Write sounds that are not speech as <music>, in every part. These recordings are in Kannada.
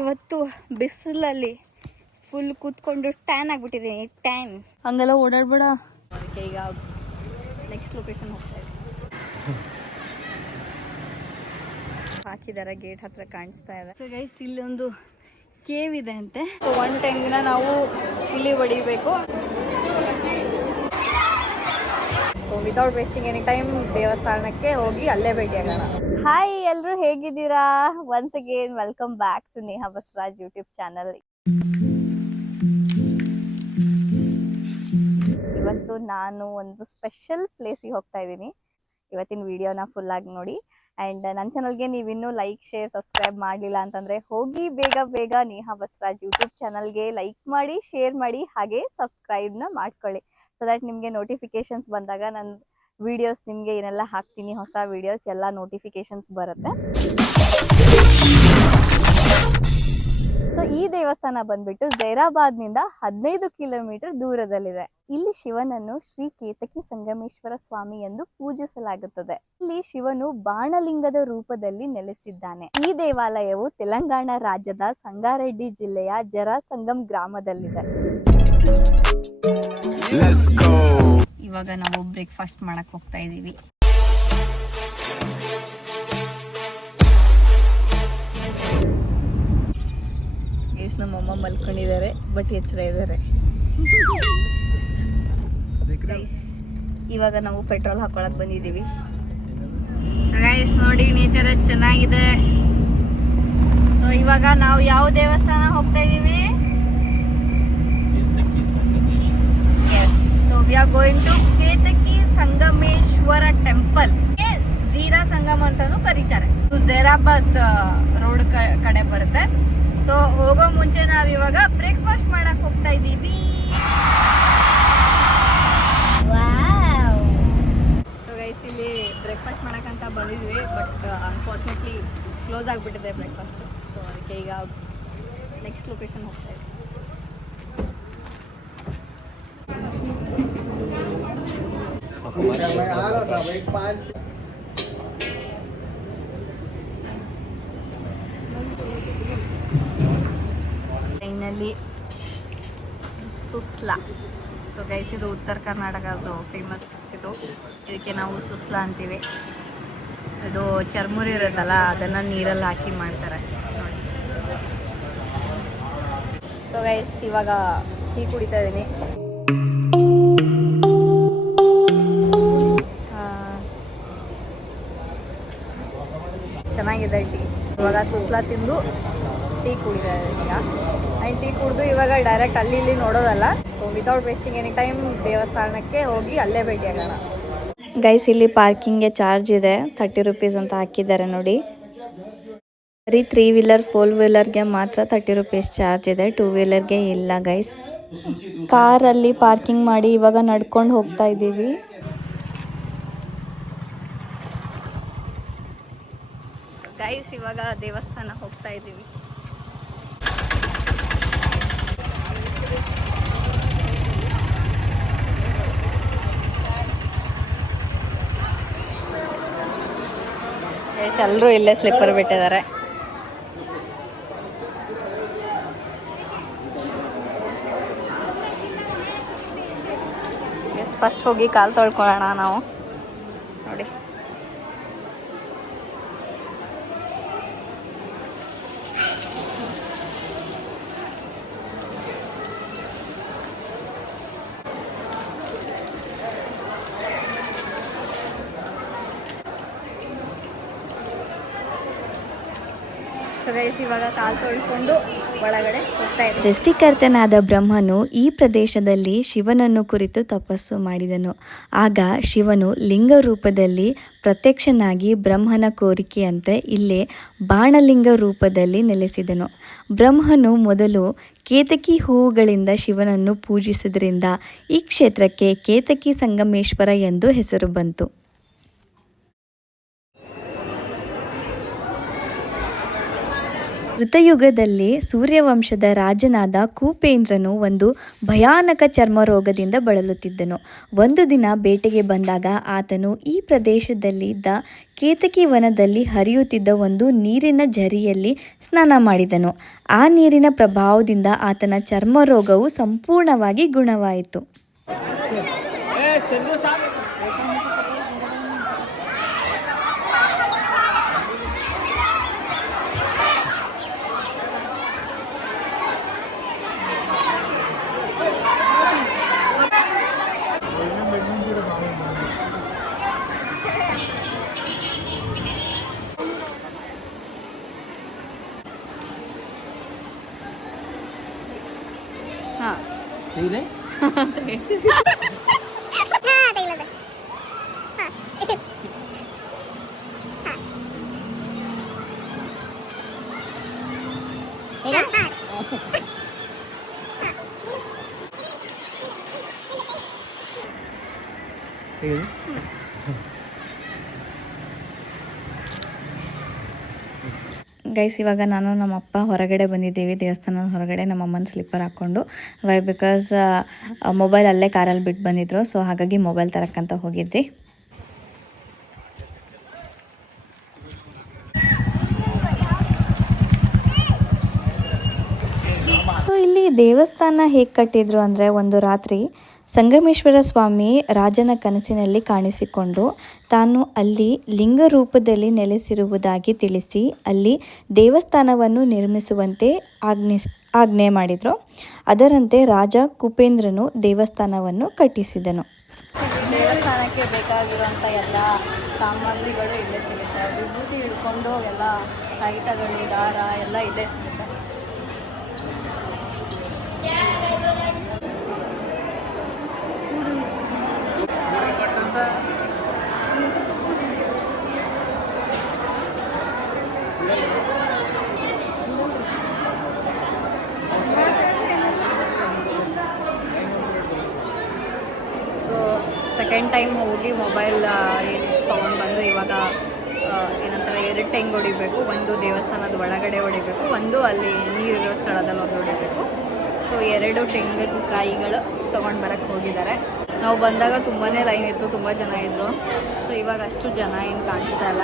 ಇವತ್ತು ಬಿಸಿಲಲ್ಲಿ ಫುಲ್ ಕೂತ್ಕೊಂಡು ಟ್ಯಾನ್ ಆಗ್ಬಿಟ್ಟಿದ್ದೀನಿ ಟ್ಯಾನ್ ಹಂಗೆಲ್ಲ ಓಡಾಡ್ಬೇಡ. ಅದಕ್ಕೆ ಈಗ ನೆಕ್ಸ್ಟ್ ಲೊಕೇಶನ್ ಹೋಗ್ತಾ ಇದ್ದೀನಿ. ಹಾಕಿದಾರ ಗೇಟ್ ಹತ್ರ ಕಾಣಿಸ್ತಾ ಇದೆ. ಸೊ ಗೈಸ್ ಇಲ್ಲಿ ಒಂದು ಕೇವ್ ಇದೆ ಅಂತೆ. ಸೊ ಒನ್ ದಿನ ನಾವು ಇಲ್ಲಿ ಹೊಡಿಬೇಕು so without wasting any time ದೇವಸ್ಥಾನಕ್ಕೆ ಹೋಗಿ ಅಲ್ಲೇ ಭೇಟಿಯಾಗೋಣ ಹಾಯ್ ಎಲ್ಲರೂ ಹೇಗಿದ್ದೀರಾ? Once again welcome back to Neha Basavaraj YouTube channel ಇವತ್ತು ನಾನು ಒಂದು ಸ್ಪೆಷಲ್ ಪ್ಲೇಸಿಗೆ ಹೋಗ್ತಾ ಇದ್ದೀನಿ. ಇವತ್ತಿನ ವಿಡಿಯೋನ ಫುಲ್ ಆಗಿ ನೋಡಿ. ಆ್ಯಂಡ್ ನನ್ನ ಚಾನಲ್ಗೆ ನೀವು ಇನ್ನೂ ಲೈಕ್ ಶೇರ್ ಸಬ್ಸ್ಕ್ರೈಬ್ ಮಾಡಲಿಲ್ಲ ಅಂತಂದರೆ ಹೋಗಿ ಬೇಗ ಬೇಗ ನೇಹಾ ಬಸವರಾಜ್ ಯೂಟ್ಯೂಬ್ ಚಾನಲ್ಗೆ ಲೈಕ್ ಮಾಡಿ ಶೇರ್ ಮಾಡಿ, ಹಾಗೆ ಸಬ್ಸ್ಕ್ರೈಬ್ನ ಮಾಡ್ಕೊಳ್ಳಿ. ಸೊ ದಟ್ ನಿಮಗೆ ನೋಟಿಫಿಕೇಶನ್ಸ್ ಬಂದಾಗ ನನ್ನ ವಿಡಿಯೋಸ್ ನಿಮಗೆ ಏನೆಲ್ಲ ಹಾಕ್ತೀನಿ, ಹೊಸ ವಿಡಿಯೋಸ್ ಎಲ್ಲ ನೋಟಿಫಿಕೇಶನ್ಸ್ ಬರುತ್ತೆ. ಸೊ ಈ ದೇವಸ್ಥಾನ ಬಂದ್ಬಿಟ್ಟು ಜೈರಾಬಾದ್ನಿಂದ ಹದಿನೈದು ಕಿಲೋಮೀಟರ್ ದೂರದಲ್ಲಿದೆ. ಇಲ್ಲಿ ಶಿವನನ್ನು ಶ್ರೀ ಕೇತಕಿ ಸಂಗಮೇಶ್ವರ ಸ್ವಾಮಿ ಎಂದು ಪೂಜಿಸಲಾಗುತ್ತದೆ. ಇಲ್ಲಿ ಶಿವನು ಬಾಣಲಿಂಗದ ರೂಪದಲ್ಲಿ ನೆಲೆಸಿದ್ದಾನೆ. ಈ ದೇವಾಲಯವು ತೆಲಂಗಾಣ ರಾಜ್ಯದ ಸಂಗಾರೆಡ್ಡಿ ಜಿಲ್ಲೆಯ ಜರಾಸಂಗಂ ಗ್ರಾಮದಲ್ಲಿದೆ. ಇವಾಗ ನಾವು ಬ್ರೇಕ್ಫಾಸ್ಟ್ ಮಾಡಕ್ ಹೋಗ್ತಾ ಇದೀವಿ. ನಮ್ಮ ನಮ್ಮಮ್ಮ ಮಲ್ಕೊಂಡಿದ್ದಾರೆ ಬಟ್ ಎಚ್ಚರ ಇದ್ದಾರೆ. <laughs> ಇವಾಗ ನಾವು ಪೆಟ್ರೋಲ್ ಹಾಕೊಳಕ್ ಬಂದಿದ್ದೀವಿ. ಸೊ ಗೈಸ್ ನೋಡಿ ನೇಚರ್ ಎಷ್ಟು ಚೆನ್ನಾಗಿದೆ. ಸೊ ಇವಾಗ ನಾವು ಯಾವ ದೇವಸ್ಥಾನ ಹೋಗ್ತಾ ಇದೀವಿ? Yes so we are going to Ketaki Sangameshwara temple jeera ಸಂಗಮ ಅಂತಾನು ಕರೀತಾರೆ. ಜೇರಾಬಾದ್ ರೋಡ್ ಕಡೆ ಬರುತ್ತೆ. ಸೊ ಹೋಗೋ ಮುಂಚೆ ನಾವಿವಾಗ ಇವಾಗ ಬ್ರೇಕ್ಫಾಸ್ಟ್ ಮಾಡಕ್ ಹೋಗ್ತಾ ಇದ್ದೀವಿ ಸೊ ಗೈಸ್ ಇಲ್ಲಿ ಬ್ರೇಕ್ಫಾಸ್ಟ್ ಮಾಡಕ್ಕಂತ ಬಂದಿದ್ವಿ ಬಟ್ ಅನ್ಫಾರ್ಚುನೇಟ್ಲಿ ಕ್ಲೋಸ್ ಆಗಿಬಿಟ್ಟಿದೆ ಬ್ರೇಕ್ಫಾಸ್ಟ್. ಸೊ ಅದಕ್ಕೆ ಈಗ ನೆಕ್ಸ್ಟ್ ಲೊಕೇಶನ್ ಹೋಗ್ತಾ ಇದ್ದೀವಿ ಟ್ರೈನಲ್ಲಿ ಸುಸ್ಲಾ ಸೊ ಗೈಸ್ ಇದು ಉತ್ತರ ಕರ್ನಾಟಕದ್ದು ಫೇಮಸ್ ಇದು. ಇದಕ್ಕೆ ನಾವು ಸುಸ್ಲಾ ಅಂತೀವಿ. ಇದು ಚರ್ಮುರಿ ಇರುತ್ತಲ್ಲ, ಅದನ್ನ ನೀರಲ್ಲಿ ಹಾಕಿ ಮಾಡ್ತಾರೆ. ಸೊ ಗೈಸ್ ಇವಾಗ ಟೀ ಕುಡಿತಾ ಇದ್ದೀನಿ. ಚೆನ್ನಾಗಿದೆ ಟೀ. ಇವಾಗ ಸುಸ್ಲಾ ತಿಂದು ಟೀ ಕುಡಿತಾ ಇದ್ದೀನಿ. ಈಗ ಆ್ಯಂಡ್ ಟೀ ಕುಡಿದು ಇವಾಗ ಡೈರೆಕ್ಟ್ ಅಲ್ಲಿ ಇಲ್ಲಿ ನೋಡೋದಲ್ಲ. So without wasting any time ದೇವಸ್ಥಾನಕ್ಕೆ ಹೋಗಿ ಅಲ್ಲೇ ಭೇಟಿಯಾಗೋಣ. ಗೈಸ್ ಇಲ್ಲಿ ಪಾರ್ಕಿಂಗ್ಗೆ ಚಾರ್ಜ್ ಇದೆ. ತರ್ಟಿ ರುಪೀಸ್ ಅಂತ ಹಾಕಿದ್ದಾರೆ ನೋಡಿ. ಬರೀ ತ್ರೀ ವೀಲರ್ ಫೋರ್ ವೀಲರ್ಗೆ ಮಾತ್ರ ತರ್ಟಿ ರುಪೀಸ್ ಚಾರ್ಜ್ ಇದೆ. ಟೂ ವೀಲರ್ಗೆ ಇಲ್ಲ ಗೈಸ್ ಕಾರಲ್ಲಿ ಪಾರ್ಕಿಂಗ್ ಮಾಡಿ ಇವಾಗ ನಡ್ಕೊಂಡು ಹೋಗ್ತಾ ಇದ್ದೀವಿ. ಗೈಸ್ ಇವಾಗ ದೇವಸ್ಥಾನ ಹೋಗ್ತಾ ಇದ್ದೀವಿ. ಎಲ್ಲರೂ ಇಲ್ಲೇ ಸ್ಲಿಪ್ಪರ್ ಬಿಟ್ಟಿದ್ದಾರೆ. ಫಸ್ಟ್ ಹೋಗಿ ಕಾಲು ತೊಳ್ಕೊಳ್ಳೋಣ ನಾವು. ಇವಾಗ ತೊಳ್ಕೊಂಡು ಒಳಗಡೆ ಹೋಗ್ತಾ ಸೃಷ್ಟಿಕರ್ತನಾದ ಬ್ರಹ್ಮನು ಈ ಪ್ರದೇಶದಲ್ಲಿ ಶಿವನನ್ನು ಕುರಿತು ತಪಸ್ಸು ಮಾಡಿದನು. ಆಗ ಶಿವನು ಲಿಂಗ ರೂಪದಲ್ಲಿ ಪ್ರತ್ಯಕ್ಷನಾಗಿ ಬ್ರಹ್ಮನ ಕೋರಿಕೆಯಂತೆ ಇಲ್ಲೇ ಬಾಣಲಿಂಗ ರೂಪದಲ್ಲಿ ನೆಲೆಸಿದನು. ಬ್ರಹ್ಮನು ಮೊದಲು ಕೇತಕಿ ಹೂವುಗಳಿಂದ ಶಿವನನ್ನು ಪೂಜಿಸಿದ್ರಿಂದ ಈ ಕ್ಷೇತ್ರಕ್ಕೆ ಕೇತಕಿ ಸಂಗಮೇಶ್ವರ ಎಂದು ಹೆಸರು ಬಂತು. ಕೃತಯುಗದಲ್ಲಿ ಸೂರ್ಯವಂಶದ ರಾಜನಾದ ಕೂಪೇಂದ್ರನು ಒಂದು ಭಯಾನಕ ಚರ್ಮರೋಗದಿಂದ ಬಳಲುತ್ತಿದ್ದನು. ಒಂದು ದಿನ ಬೇಟೆಗೆ ಬಂದಾಗ ಆತನು ಈ ಪ್ರದೇಶದಲ್ಲಿದ್ದ ಕೇತಕಿ ವನದಲ್ಲಿ ಹರಿಯುತ್ತಿದ್ದ ಒಂದು ನೀರಿನ ಝರಿಯಲ್ಲಿ ಸ್ನಾನ ಮಾಡಿದನು. ಆ ನೀರಿನ ಪ್ರಭಾವದಿಂದ ಆತನ ಚರ್ಮರೋಗವು ಸಂಪೂರ್ಣವಾಗಿ ಗುಣವಾಯಿತು. Really? ಗೈಸ್ ಇವಾಗ ನಾನು ನಮ್ಮ ಅಪ್ಪ ಹೊರಗಡೆ ಬಂದಿದ್ದೀವಿ, ದೇವಸ್ಥಾನದ ಹೊರಗಡೆ. ನಮ್ಮ ಅಮ್ಮನ ಸ್ಲಿಪ್ಪರ್ ಹಾಕ್ಕೊಂಡು. ವೈ ಬಿಕಾಸ್ ಮೊಬೈಲ್ ಅಲ್ಲೇ ಕಾರಲ್ಲಿ ಬಿಟ್ಟು ಬಂದಿದ್ರು. ಸೊ ಹಾಗಾಗಿ ಮೊಬೈಲ್ ತರಕ್ಕಂತ ಹೋಗಿದ್ವಿ. ಸೊ ಇಲ್ಲಿ ದೇವಸ್ಥಾನ ಹೇಗೆ ಕಟ್ಟಿದ್ರು ಅಂದರೆ ಒಂದು ರಾತ್ರಿ ಸಂಗಮೇಶ್ವರ ಸ್ವಾಮಿ ರಾಜನ ಕನಸಿನಲ್ಲಿ ಕಾಣಿಸಿಕೊಂಡು ತಾನು ಅಲ್ಲಿ ಲಿಂಗ ರೂಪದಲ್ಲಿ ನೆಲೆಸಿರುವುದಾಗಿ ತಿಳಿಸಿ ಅಲ್ಲಿ ದೇವಸ್ಥಾನವನ್ನು ನಿರ್ಮಿಸುವಂತೆ ಆಜ್ಞೆ ಆಜ್ಞೆ ಮಾಡಿದರು. ಅದರಂತೆ ರಾಜ ಕುಪೇಂದ್ರನು ದೇವಸ್ಥಾನವನ್ನು ಕಟ್ಟಿಸಿದನು. ದೇವಸ್ಥಾನಕ್ಕೆ ಬೇಕಾಗಿರುವಂಥ ಎಲ್ಲ ಸಾಮಗ್ರಿಗಳು ಇಲ್ಲೇ ಸಿಗುತ್ತೆ. ವಿಭೂತಿ ಹಿಡ್ಕೊಂಡು ಎಲ್ಲ ಕಾಗಿತಗಳು, ದಾರ ಎಲ್ಲ ಇಲ್ಲೇ ಸಿಗುತ್ತೆ. ಸೆಕೆಂಡ್ ಟೈಮ್ ಹೋಗಿ ಮೊಬೈಲ್ ತೊಗೊಂಡು ಬಂದು ಇವಾಗ ಏನಂತಾರೆ, ಎರಡು ಟೈಮ್ ಹೊಡಿಬೇಕು. ಒಂದು ದೇವಸ್ಥಾನದ ಒಳಗಡೆ ಹೊಡಿಬೇಕು. ಒಂದು ಅಲ್ಲಿ ನೀರಿರೋ ಸ್ಥಳದಲ್ಲಿ ಒಂದು ಹೊಡಿಬೇಕು. ಸೊ ಎರಡು ತೆಂಗಿನಕಾಯಿಗಳು ತೊಗೊಂಡು ಬರೋಕ್ಕೆ ಹೋಗಿದ್ದಾರೆ. ನಾವು ಬಂದಾಗ ತುಂಬಾ ಲೈನ್ ಇತ್ತು, ತುಂಬ ಜನ ಇದ್ದರು ಸೊ ಇವಾಗ ಅಷ್ಟು ಜನ ಏನು ಕಾಣಿಸ್ತಾ ಇಲ್ಲ.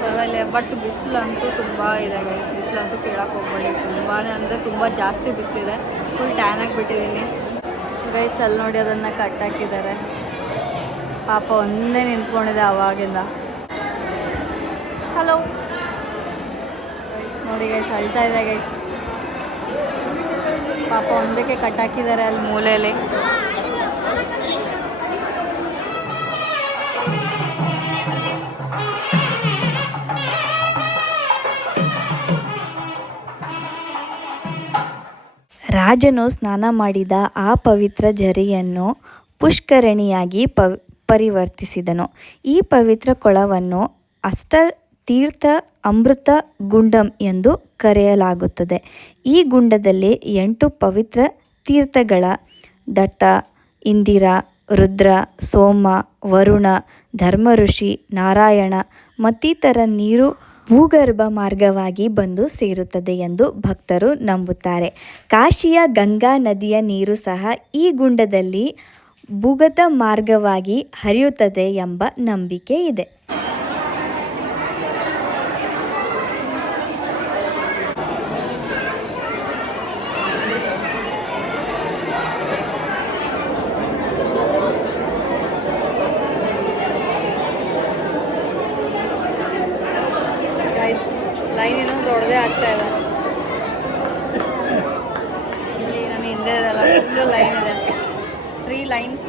ಪರವಾಗಿಲ್ಲ ಬಟ್ ಬಿಸಿಲಂತೂ ತುಂಬ ಇದೆ ಗೈಸ್ ಬಿಸಿಲಂತೂ ಕೇಳಕ್ಕೆ ಹೋಗ್ಬೇಡಿ. ತುಂಬಾ ಅಂದರೆ ತುಂಬ ಜಾಸ್ತಿ ಬಿಸಿಲಿದೆ. ಫುಲ್ ಟ್ಯಾನ್ ಆಗಿಬಿಟ್ಟಿದ್ದೀನಿ ಗೈಸ್ ಅಲ್ಲಿ ನೋಡಿ ಅದನ್ನು ಕಟ್ಟಾಕಿದ್ದಾರೆ ಪಾಪ ಒಂದೇ ನಿಂತ್ಕೊಂಡಿದೆ ಅವಾಗಿಂದ. ಹಲೋ ನೋಡಿ ಗೈಸ್ ಅಳ್ತಾ ಇದೆ ಗೈಸ್ ಪಾಪ ಒಂದಕ್ಕೆ ಕಟ್ ಹಾಕಿದ್ದಾರೆ ಅಲ್ಲಿ ಮೂಲೆಯಲ್ಲಿ. ರಾಜನು ಸ್ನಾನ ಮಾಡಿದ ಆ ಪವಿತ್ರ ಜರಿಯನ್ನು ಪುಷ್ಕರಣಿಯಾಗಿ ಪವ್ ಪರಿವರ್ತಿಸಿದನು. ಈ ಪವಿತ್ರ ಕೊಳವನ್ನು ಅಷ್ಟ ತೀರ್ಥ ಅಮೃತ ಗುಂಡಂ ಎಂದು ಕರೆಯಲಾಗುತ್ತದೆ. ಈ ಗುಂಡದಲ್ಲಿ ಎಂಟು ಪವಿತ್ರ ತೀರ್ಥಗಳ ದತ್ತ ಇಂದಿರಾ, ರುದ್ರ, ಸೋಮ, ವರುಣ, ಧರ್ಮಋಷಿ, ನಾರಾಯಣ ಮತ್ತಿತರ ನೀರು ಭೂಗರ್ಭ ಮಾರ್ಗವಾಗಿ ಬಂದು ಸೇರುತ್ತದೆ ಎಂದು ಭಕ್ತರು ನಂಬುತ್ತಾರೆ. ಕಾಶಿಯ ಗಂಗಾ ನದಿಯ ನೀರು ಸಹ ಈ ಗುಂಡದಲ್ಲಿ ಭೂಗತ ಮಾರ್ಗವಾಗಿ ಹರಿಯುತ್ತದೆ ಎಂಬ ನಂಬಿಕೆ ಇದೆ ಗೈಸ್ ಲೈನ್ ಏನೋ ದೊಡ್ಡದೇ ಆಗ್ತಾ ಇದೆ ಇಲ್ಲಿ ನಾನು ಹಿಂದೆ ಇದೆಲ್ಲ ಫುಲ್ ಲೈನ್ ಇದೆ ತ್ರೀ ಲೈನ್ಸ್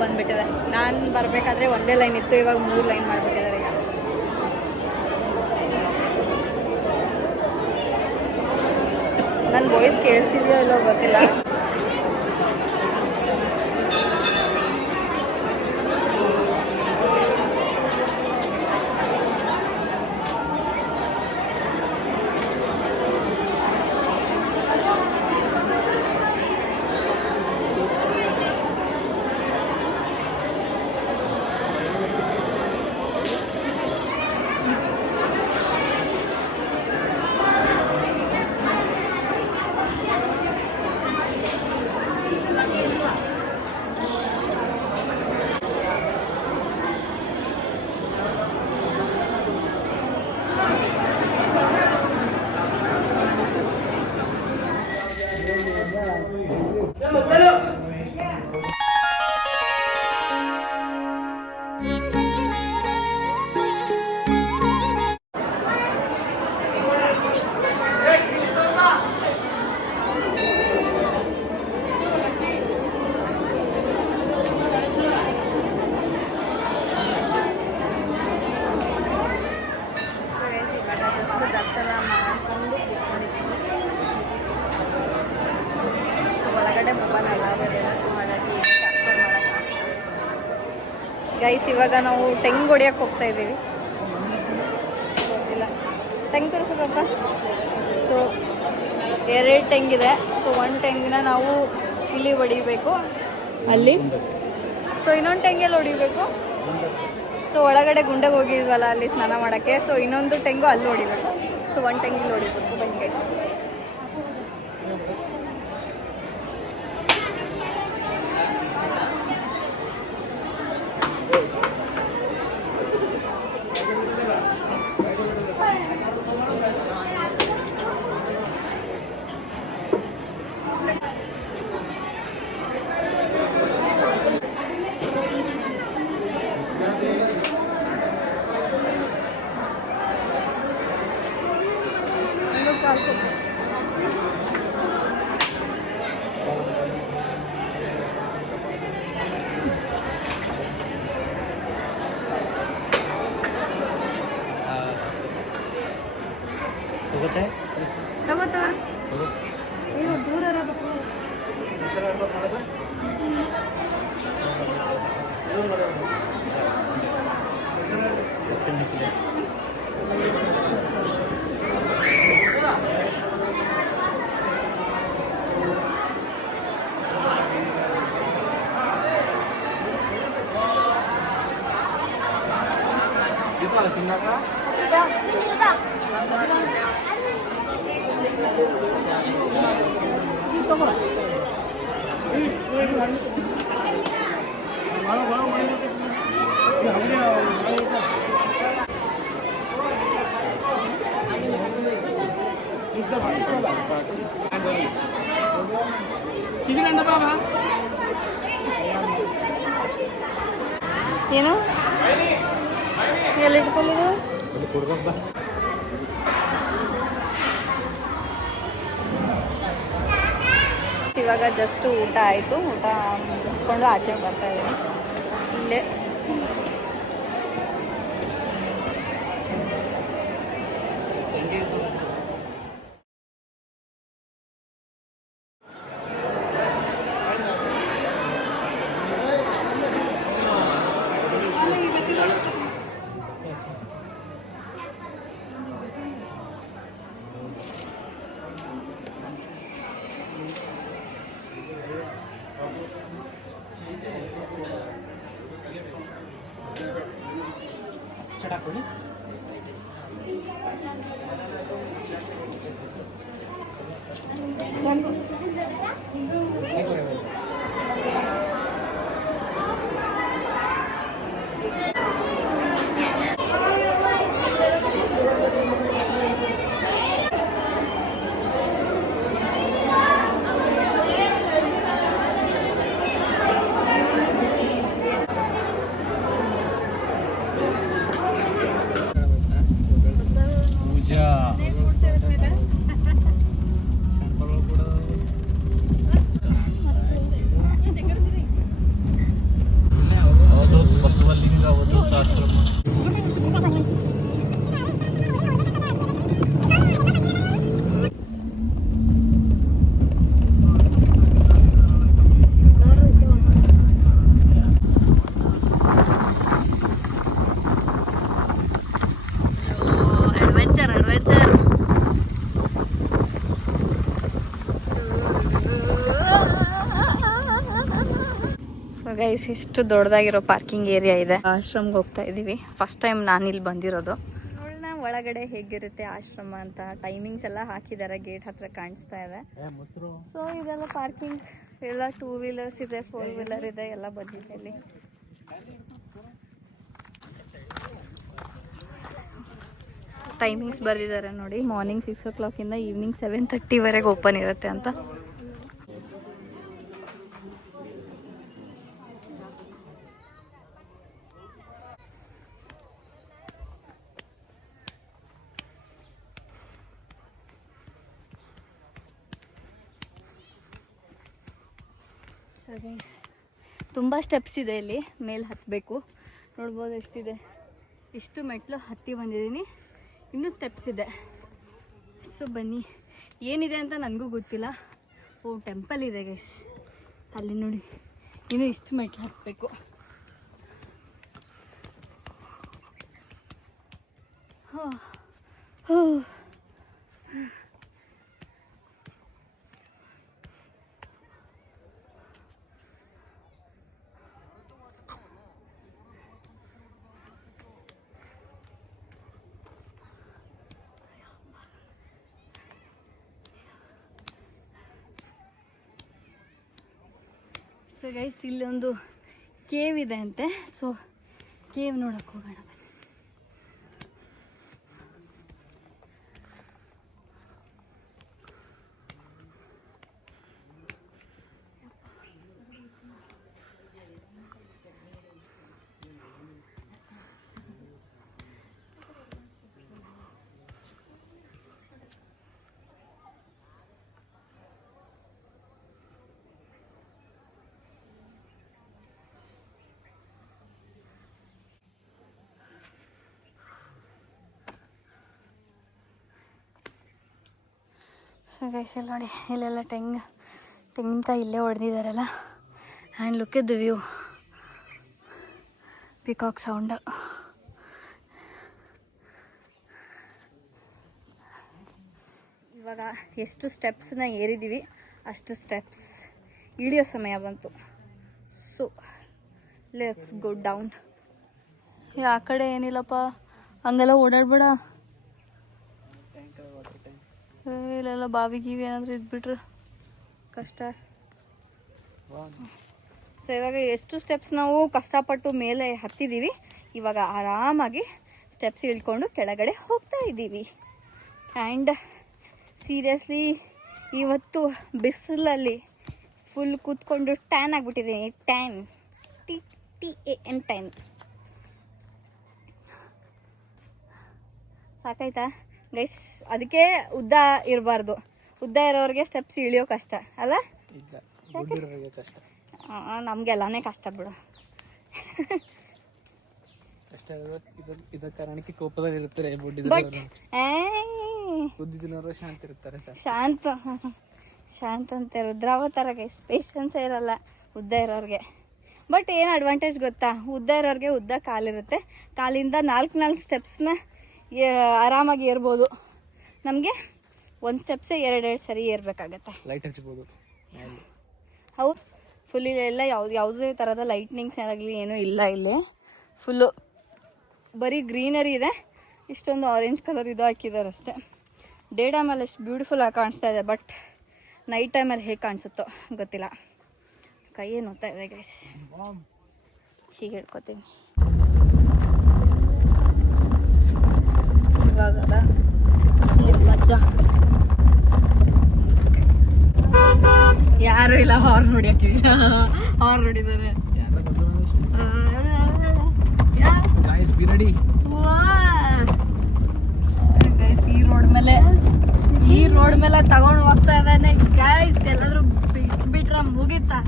ಬಂದ್ಬಿಟ್ಟಿದೆ ನಾನು ಬರಬೇಕಾದ್ರೆ ಒಂದೇ ಲೈನ್ ಇತ್ತು ಇವಾಗ ಮೂರು ಲೈನ್ ಮಾಡಿಬಿಟ್ಟಿದ್ದಾರೆ ಈಗ. ನನ್ನ ವಾಯ್ಸ್ ಕೇಳಿಸ್ತಿದೆಯೋ ಇಲ್ಲೋ ಗೊತ್ತಿಲ್ಲ. ಗೈಸ್ ಇವಾಗ ನಾವು ಟೆಂಗ್ ಹೊಡಿಯಕ್ಕೆ ಹೋಗ್ತಾ ಇದ್ದೀವಿ. ಗೊತ್ತಿಲ್ಲ. ಟೆಂಗ್ ಪಾಪ. ಸೊ ಎರಡು ಟೆಂಗಿದೆ ಸೊ ಒಂದು ಟೆಂಗಿನ ನಾವು ಇಲ್ಲಿ ಹೊಡಿಬೇಕು. ಅಲ್ಲಿ. ಸೊ ಇನ್ನೊಂದು ಟೆಂಗಲ್ಲಿ ಹೊಡಿಬೇಕು. ಸೊ ಒಳಗಡೆ ಗುಂಡಗೆ ಹೋಗಿದ್ವಲ್ಲ, ಅಲ್ಲಿ ಸ್ನಾನ ಮಾಡೋಕ್ಕೆ. ಸೊ ಇನ್ನೊಂದು ಟೆಂಗು ಅಲ್ಲಿ ಹೊಡಿಬೇಕು. ಸೊ ಒಂದು ಟೆಂಗಲ್ಲಿ ಹೊಡಿಬೇಕು. ಬನ್ನಿ ಗೈಸ್ ಏನು ಎಲ್ಲಿ ಇಟ್ಕೊಳ್ಳಿದು ಇವಾಗ ಜಸ್ಟ್ ಊಟ ಆಯಿತು ಊಟ ಮುಗಿಸ್ಕೊಂಡು ಆಚೆ ಬರ್ತಾ ಇದ್ದೀನಿ ಇಲ್ಲೇ সেটা খুলি ಗೈಸ್ ಇಷ್ಟು ದೊಡ್ಡದಾಗಿರೋ ಪಾರ್ಕಿಂಗ್ ಏರಿಯಾ ಇದೆ. ಆಶ್ರಮ್ಗೆ ಹೋಗ್ತಾ ಇದ್ದೀವಿ ಫಸ್ಟ್ ಟೈಮ್ ನಾನು ಇಲ್ಲಿ ಬಂದಿರೋದು. ನೋಡೋಣ ಒಳಗಡೆ ಹೇಗಿರುತ್ತೆ ಆಶ್ರಮ ಅಂತ. ಟೈಮಿಂಗ್ಸ್ ಎಲ್ಲ ಹಾಕಿದ್ದಾರೆ ಗೇಟ್ ಹತ್ರ ಕಾಣಿಸ್ತಾ ಇದೆ. ಸೊ ಇದೆಲ್ಲ ಪಾರ್ಕಿಂಗ್ ಎಲ್ಲ ಟೂ ವೀಲರ್ಸ್ ಇದೆ ಫೋರ್ ವೀಲರ್ ಇದೆ ಎಲ್ಲ ಬಂದಿದೆ ಇಲ್ಲಿ. ಟೈಮಿಂಗ್ಸ್ ಬರೆದಿದ್ದಾರೆ ನೋಡಿ. ಮಾರ್ನಿಂಗ್ ಸಿಕ್ಸ್ ಓ ಕ್ಲಾಕಿಂದ ಈವ್ನಿಂಗ್ ಸೆವೆನ್ ತರ್ಟಿವರೆಗೆ ಓಪನ್ ಇರುತ್ತೆ ಅಂತ. ತುಂಬ ಸ್ಟೆಪ್ಸ್ ಇದೆ ಇಲ್ಲಿ. ಮೇಲೆ ಹತ್ತಬೇಕು ನೋಡ್ಬೋದು ಎಷ್ಟಿದೆ? ಇಷ್ಟು ಮೆಟ್ಲು ಹತ್ತಿ ಬಂದಿದ್ದೀನಿ. ಇನ್ನೂ ಸ್ಟೆಪ್ಸ್ ಇದೆ. ಸೊ ಬನ್ನಿ. ಏನಿದೆ ಅಂತ ನನಗೂ ಗೊತ್ತಿಲ್ಲ. ಓ ಟೆಂಪಲ್ ಇದೆ ಗೈಸ್ ಅಲ್ಲಿ ನೋಡಿ. ಇನ್ನು ಇಷ್ಟು ಮೆಟ್ಲು ಹತ್ತಬೇಕು ಹೋ. ಹ್ಞೂ ಸೊ ಗೈಸ್ ಇಲ್ಲೊಂದು ಕೇವ್ ಇದೆ ಅಂತೆ. ಸೊ ಕೇವ್ ನೋಡಕ್ಕೆ ಹೋಗೋಣ. ಗೈಸ್ ಇಲ್ಲಿ ನೋಡಿ, ಇಲ್ಲೆಲ್ಲ ತೆಂಗ್, ತೆಂಗಿನಕಾಯಿ ಇಲ್ಲೇ ಹೊಡೆದಿದ್ದಾರಲ್ಲ and look it view peacock sound ಇವಾಗ ಎಷ್ಟು ಸ್ಟೆಪ್ಸ್ನ ಏರಿದ್ದೀವಿ ಅಷ್ಟು ಸ್ಟೆಪ್ಸ್ ಇಳಿಯೋ ಸಮಯ ಬಂತು. ಸೊ ಲೆಟ್ಸ್ ಗೋ ಡೌನ್ ಆ ಕಡೆ ಏನಿಲ್ಲಪ್ಪ? ಹಂಗೆಲ್ಲ ಓಡಾಡ್ಬೇಡ ಏ, ಇಲ್ಲೆಲ್ಲ ಬಾವಿ ಗೀವಿ ಏನಾದ್ರು ಇದ್ಬಿಟ್ರೆ ಕಷ್ಟ. ಸೊ ಇವಾಗ ಎಷ್ಟು ಸ್ಟೆಪ್ಸ್ ನಾವು ಕಷ್ಟಪಟ್ಟು ಮೇಲೆ ಹತ್ತಿದ್ದೀವಿ ಇವಾಗ ಆರಾಮಾಗಿ ಸ್ಟೆಪ್ಸ್ ಇಳ್ಕೊಂಡು ಕೆಳಗಡೆ ಹೋಗ್ತಾ ಇದ್ದೀವಿ. ಆ್ಯಂಡ್ ಸೀರಿಯಸ್ಲಿ ಇವತ್ತು ಬಿಸಿಲಲ್ಲಿ ಫುಲ್ ಕೂತ್ಕೊಂಡು tan ಆಗಿಬಿಟ್ಟಿದ್ದೀನಿ tan T T A N tan ಸಾಕಾಯ್ತಾ? Guys ಅದಕ್ಕೆ ಉದ್ದ ಇರಬಾರ್ದು. ಉದ್ದ ಇರೋರಿಗೆ ಸ್ಟೆಪ್ಸ್ ಇಳಿಯೋ ಕಷ್ಟ ಅಲ್ಲ? ಇಲ್ಲ ಎಲ್ಲಾನೇ ಕಷ್ಟ ನಮಗೆಲ್ಲನೇ ಕಷ್ಟ ಬಿಡು ಶಾಂತ ಶಾಂತ ಅಂತ ರುದ್ರಾವತಾರ ಗೈಸ್ ಪೇಷನ್ಸ್ ಇರಲ್ಲ ಉದ್ದ ಇರೋರಿಗೆ. ಬಟ್ ಏನು ಅಡ್ವಾಂಟೇಜ್ ಗೊತ್ತಾ? ಉದ್ದ ಇರೋರಿಗೆ ಉದ್ದ ಕಾಲಿರುತ್ತೆ. ಕಾಲಿಂದ ನಾಲ್ಕು ನಾಲ್ಕು ಸ್ಟೆಪ್ಸ್ನ ಆರಾಮಾಗಿ ಏರ್ಬೋದು. ನಮಗೆ ಒಂದು ಸ್ಟೆಪ್ಸೇ ಎರಡೆರಡು ಸರಿ ಏರ್ಬೇಕಾಗತ್ತೆ. ಲೈಟ್ ಹಚ್ಬೋದು. ಹೌದು. ಫುಲ್ ಇಲ್ಲೆಲ್ಲ ಯಾವ್ದು ಯಾವುದೇ ಥರದ ಲೈಟ್ನಿಂಗ್ಸ್ ಆಗಲಿ ಏನೂ ಇಲ್ಲ ಇಲ್ಲಿ. ಫುಲ್ಲು ಬರೀ ಗ್ರೀನರಿ ಇದೆ. ಇಷ್ಟೊಂದು ಆರೆಂಜ್ ಕಲರ್ ಇದು ಹಾಕಿದ್ದಾರೆ ಅಷ್ಟೇ. ಡೇ ಟೈಮಲ್ಲಿ ಎಷ್ಟು ಬ್ಯೂಟಿಫುಲ್ ಆಗಿ ಕಾಣಿಸ್ತಾ ಇದೆ ಬಟ್ ನೈಟ್ ಟೈಮಲ್ಲಿ ಹೇಗೆ ಕಾಣಿಸುತ್ತೋ ಗೊತ್ತಿಲ್ಲ. ಕೈ ಏನು ಓದ್ತಾ ಇದೆ ಗೈಸ್ ಹೀಗೆ ಹೇಳ್ಕೊತೀನಿ. ಇವಾಗ ಸ್ಲಿಪ್ ಮಜ್ಜ ಯಾರು ಇಲ್ಲ ಹಾರ್ನ್ ಹೊಡಿಯಕ್ಕೆ ಹಾರ್ನ್ ಹೊಡಿದಾರೆ ಈ ರೋಡ್ ಮೇಲೆ ಈ ರೋಡ್ ಮೇಲೆ ತಗೊಂಡು ಹೋಗ್ತಾ ಇದ್ದಾನೆ. ಗಾಯ್ಸ್ ಎಲ್ಲಾದ್ರೂ ಬಿಟ್ ಬಿಟ್ರ ಮುಗೀತಾ?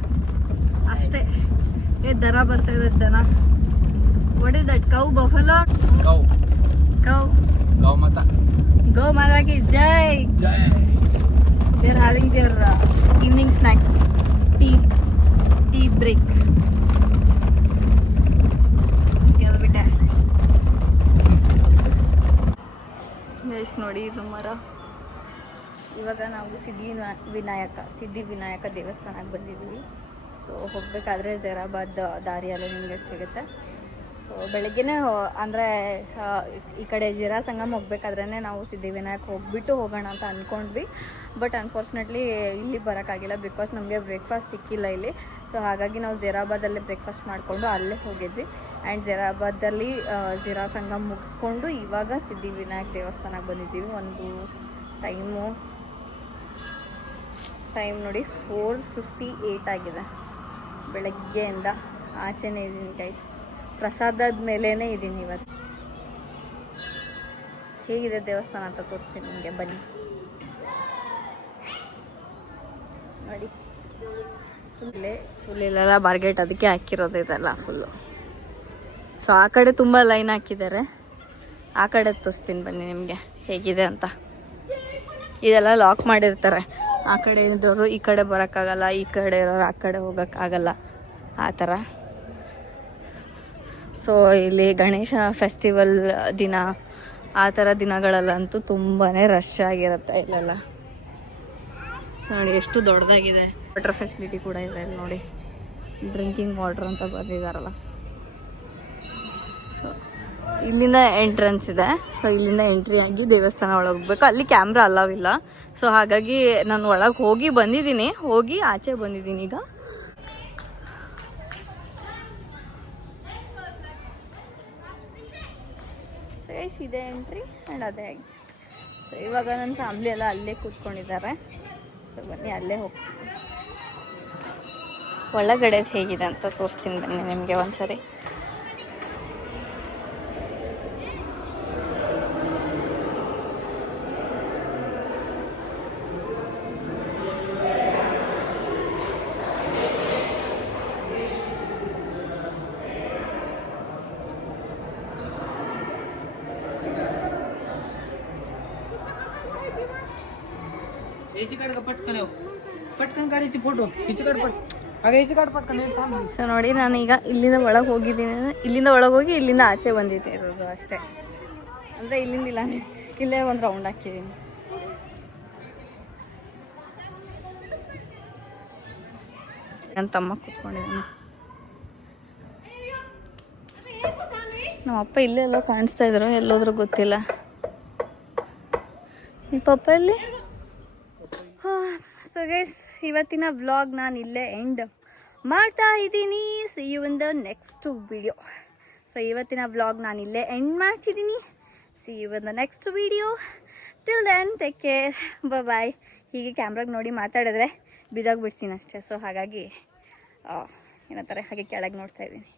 ಅಷ್ಟೇ. ಏ ದನ ಬರ್ತಾ ಇದೆ ದನ. What is that cow buffalo cow cow ಗೌ ಮಾತ ಗೋ ಜೈ ಜೈ they're having their evening snacks tea tea break ಬಿಟ್ಟೆ ಎಷ್ಟು ನೋಡಿ ಇದು ಮರ. ಇವಾಗ ನಾವು ಸಿದ್ಧಿ ವಿನಾ- ವಿನಾಯಕ ಸಿದ್ಧಿ ವಿನಾಯಕ ದೇವಸ್ಥಾನಕ್ಕೆ ಬಂದಿದ್ದೀವಿ. ಸೊ ಹೋಗಬೇಕಾದ್ರೆ ಜೈರಾಬಾದ್ ದಾರಿಯಲ್ಲಿ ನಿಮಗೆ ಸಿಗುತ್ತೆ. ಬೆಳಗ್ಗೆನೇ, ಅಂದರೆ ಈ ಕಡೆ ಜಿರಾ ಸಂಗಮ್ ಹೋಗ್ಬೇಕಾದ್ರೇ ನಾವು ಸಿದ್ಧಿವಿನಾಯಕ್ ಹೋಗ್ಬಿಟ್ಟು ಹೋಗೋಣ ಅಂತ ಅಂದ್ಕೊಂಡ್ವಿ ಬಟ್ ಅನ್ಫಾರ್ಚುನೇಟ್ಲಿ ಇಲ್ಲಿ ಬರೋಕ್ಕಾಗಿಲ್ಲ. ಬಿಕಾಸ್ ನಮಗೆ ಬ್ರೇಕ್ಫಾಸ್ಟ್ ಸಿಕ್ಕಿಲ್ಲ ಇಲ್ಲಿ. ಸೊ ಹಾಗಾಗಿ ನಾವು ಜೀರಾಬಾದಲ್ಲೇ ಬ್ರೇಕ್ಫಾಸ್ಟ್ ಮಾಡಿಕೊಂಡು ಅಲ್ಲೇ ಹೋಗಿದ್ವಿ. ಆ್ಯಂಡ್ ಜೀರಾಬಾದಲ್ಲಿ ಜೀರಾ ಸಂಗಮ್ ಮುಗಿಸ್ಕೊಂಡು ಇವಾಗ ಸಿದ್ಧಿವಿನಾಯಕ್ ದೇವಸ್ಥಾನಕ್ಕೆ ಬಂದಿದ್ದೀವಿ. ಒಂದು ಟೈಮು ಟೈಮ್ ನೋಡಿ ಫೋರ್ ಫಿಫ್ಟಿ ಏಯ್ಟ್ ಆಗಿದೆ. ಬೆಳಗ್ಗೆಯಿಂದ. ಆಚೆನೇ ಇದ್ದೀನಿ ಗೈಸ್ ಪ್ರಸಾದದ ಮೇಲೇ ಇದ್ದೀನಿ ಇವತ್ತು. ಹೇಗಿದೆ ದೇವಸ್ಥಾನ ಅಂತ ತೋರಿಸ್ತೀನಿ ನಿಮಗೆ, ಬನ್ನಿ. ನೋಡಿ. ಫುಲ್ಲೇ ಫುಲ್ ಇಲ್ಲೆಲ್ಲ ಬಾರ್ಗೇಟ್ ಅದಕ್ಕೆ ಹಾಕಿರೋದು ಇದೆಲ್ಲ ಫುಲ್ಲು ಸೊ ಆ ಕಡೆ ತುಂಬ ಲೈನ್ ಹಾಕಿದ್ದಾರೆ. ಆ ಕಡೆ ತೋರಿಸ್ತೀನಿ ಬನ್ನಿ ನಿಮಗೆ ಹೇಗಿದೆ ಅಂತ. ಇದೆಲ್ಲ ಲಾಕ್ ಮಾಡಿರ್ತಾರೆ. ಆ ಕಡೆ ಇದ್ದವರು ಈ ಕಡೆ ಬರೋಕ್ಕಾಗಲ್ಲ, ಈ ಕಡೆ ಇರೋರು ಆ ಕಡೆ ಹೋಗೋಕ್ಕಾಗಲ್ಲ. ಆ ಥರ. ಸೊ ಇಲ್ಲಿ ಗಣೇಶ ಫೆಸ್ಟಿವಲ್ ದಿನ, ಆ ಥರ ದಿನಗಳಲ್ಲಂತೂ ತುಂಬಾ ರಶ್ ಆಗಿರುತ್ತೆ ಇಲ್ಲೆಲ್ಲ. ಸೊ ನೋಡಿ ಎಷ್ಟು ದೊಡ್ಡದಾಗಿದೆ. ವಾಟರ್ ಫೆಸಿಲಿಟಿ ಕೂಡ ಇದೆ ಇಲ್ಲಿ ನೋಡಿ. ಡ್ರಿಂಕಿಂಗ್ ವಾಟರ್ ಅಂತ ಬರೆದಿದ್ದಾರಲ್ಲ ಸೊ ಇಲ್ಲಿಂದ ಎಂಟ್ರೆನ್ಸ್ ಇದೆ. ಸೊ ಇಲ್ಲಿಂದ ಎಂಟ್ರಿ ಆಗಿ ದೇವಸ್ಥಾನ ಒಳಗೆ ಹೋಗ್ಬೇಕು. ಅಲ್ಲಿ ಕ್ಯಾಮ್ರಾ ಅಲಾವ್ ಇಲ್ಲ. ಸೊ ಹಾಗಾಗಿ ನಾನು ಒಳಗೆ ಹೋಗಿ ಬಂದಿದ್ದೀನಿ. ಹೋಗಿ ಆಚೆ ಬಂದಿದ್ದೀನಿ ಈಗ. ಸೇಸ್ ಇದೆ ಎಂಟ್ರಿ ಆ್ಯಂಡ್ ಅದೇ ಎಕ್ಸಿಟ್ ಸೊ ಇವಾಗ ನನ್ನ ಫ್ಯಾಮ್ಲಿ ಎಲ್ಲ ಅಲ್ಲೇ ಕೂತ್ಕೊಂಡಿದ್ದಾರೆ. ಸೊ ಬನ್ನಿ, ಅಲ್ಲೇ ಹೋಗ್ತೀನಿ. ಒಳಗಡೆ ಹೇಗಿದೆ ಅಂತ ತೋರಿಸ್ತೀನಿ ಬನ್ನಿ ನಿಮಗೆ ಒಂದ್ಸರಿ. ಸೊ ನೋಡಿ, ನಾನು ಈಗ ಇಲ್ಲಿಂದ ಒಳಗೆ ಹೋಗಿದ್ದೀನಿ. ಇಲ್ಲಿಂದ ಒಳಗೆ ಹೋಗಿ ಇಲ್ಲಿಂದ ಆಚೆ ಬಂದಿದ್ದೆ ಇರೋದು ಅಷ್ಟೇ. ಅಂದರೆ ಇಲ್ಲಿಂದ ಇಲ್ಲ ಇಲ್ಲೇ ಒಂದು ರೌಂಡ್ ಹಾಕಿದ್ದೀನಿ. ನನ್ನ ತಮ್ಮ ಕೂತ್ಕೊಂಡಿದ್ದಾನೆ. ನಮ್ಮ ಅಪ್ಪ ಇಲ್ಲೇ ಎಲ್ಲ ಕಾಣಿಸ್ತಾ ಇದ್ರು, ಎಲ್ಲೋದ್ರೂ ಗೊತ್ತಿಲ್ಲ. ನಿಮ್ಮ ಪಪ್ಪ ಇಲ್ಲಿ ಸೊ ಗೈಸ್ ಇವತ್ತಿನ ವ್ಲಾಗ್ ನಾನು ಇಲ್ಲೇ ಎಂಡ್ ಮಾಡ್ತಾ ಇದ್ದೀನಿ. See you in the next video so ಇವತ್ತಿನ ವ್ಲಾಗ್ ನಾನು ಇಲ್ಲೇ ಎಂಡ್ ಮಾಡ್ತಿದ್ದೀನಿ. See you in the next video till then take care bye ಹೀಗೆ ಕ್ಯಾಮ್ರಾಗೆ ನೋಡಿ ಮಾತಾಡಿದ್ರೆ ಬಿದ್ದೋಗ್ಬಿಡ್ತೀನಿ ಅಷ್ಟೇ. ಸೊ ಹಾಗಾಗಿ ಏನಂತಾರೆ, ಹಾಗೆ ಕೆಳಗೆ ನೋಡ್ತಾ ಇದ್ದೀನಿ.